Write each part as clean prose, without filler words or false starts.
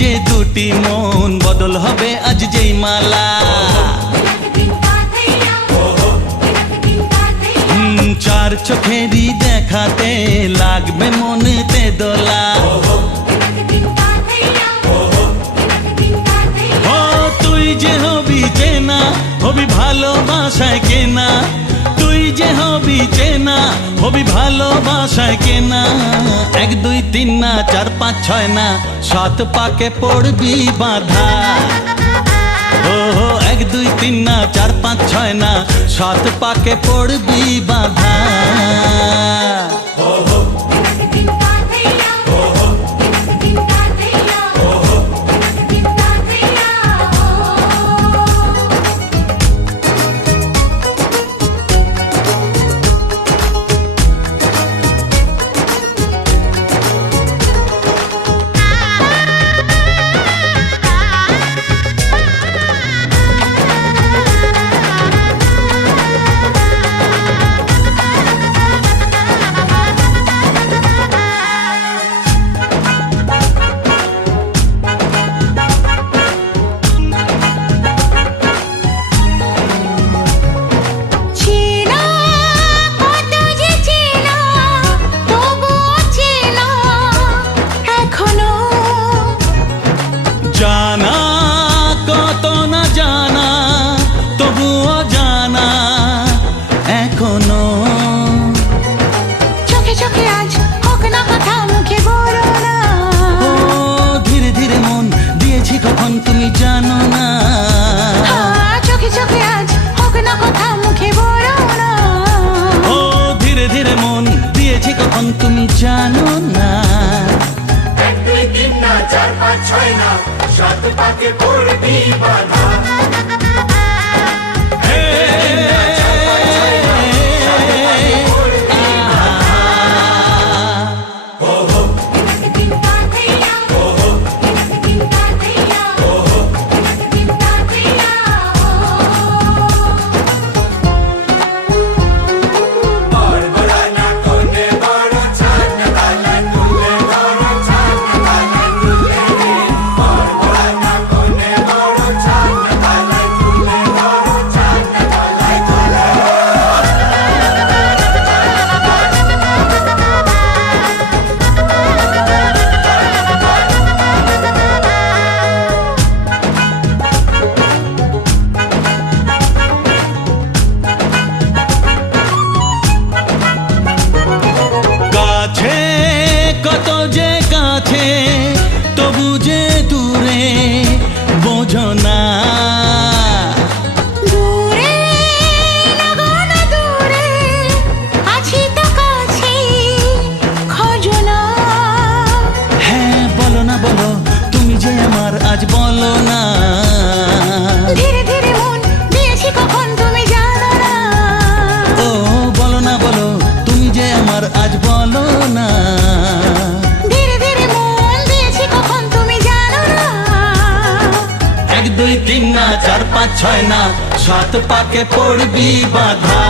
যে দুটি মন বদল হবে আজ যেই মালা চার চোখেরই দেখাতে লাগবে মনেতে দোলা ও তুই যে হবি চেনা হবি ভালোবাসায় কেনা তুই যে হবি চেনা হবি ভালোবাসায় কেনা 1 2 3 না 4 5 6 না 7 পাকে পড়বি বাঁধা ও 1 2 3 না 4 5 6 না 7 পাকে পড়বি বাঁধা জানা কত না জানা তবুও জানা এখনো চোখে চোখে আজ হোক না কথা মুখে বলো না ও ধীরে ধীরে মন দিয়েছি কখন তুমি জানো না চোখে চোখে আজ হোক না কথা মুখে বলো না ও ধীরে ধীরে মন দিয়েছি কখন তুমি জানো না 1 2 3 না 4 5 6 না 7 পাকে পড়বি বাঁধা কত যে কাছে তবু যে দূরে বোঝো না দূরে লাগানো দূরে আছি তো কাছে খোঁজো না হ্যাঁ বলো না বলো তুমি যে আমার আজ বলো না ধীরে ধীরে মন দিয়েছি কখন তুমি জানো না ও বলো না বলো তুমি যে আমার আজ বলো না 1 2 3 না 4 5 6 না 7 পাকে পড়বি বাঁধা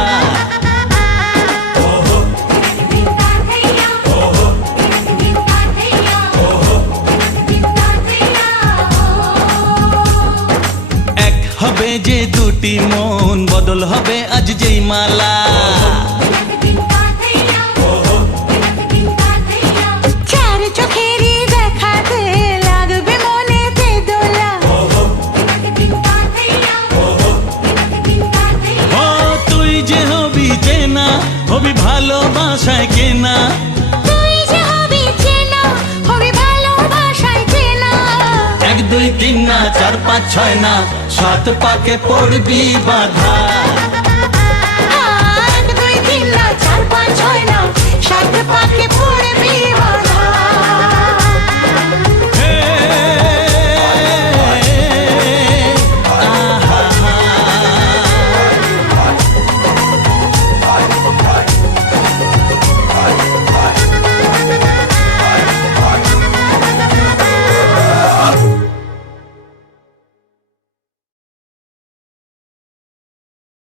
এক হবে যে দুটি মন বদল হবে আজ যেই মালা চার চোখেরই দেখাতে লাগবে মনেতে দোলা ও তুই যে হবি চেনা হবি ভালোবাসায় কেনা তুই যে হবি চেনা হবি ভালোবাসায় চেনা 1 2 3 না 4 5 6 না 7 পাকে পড়বি বাঁধা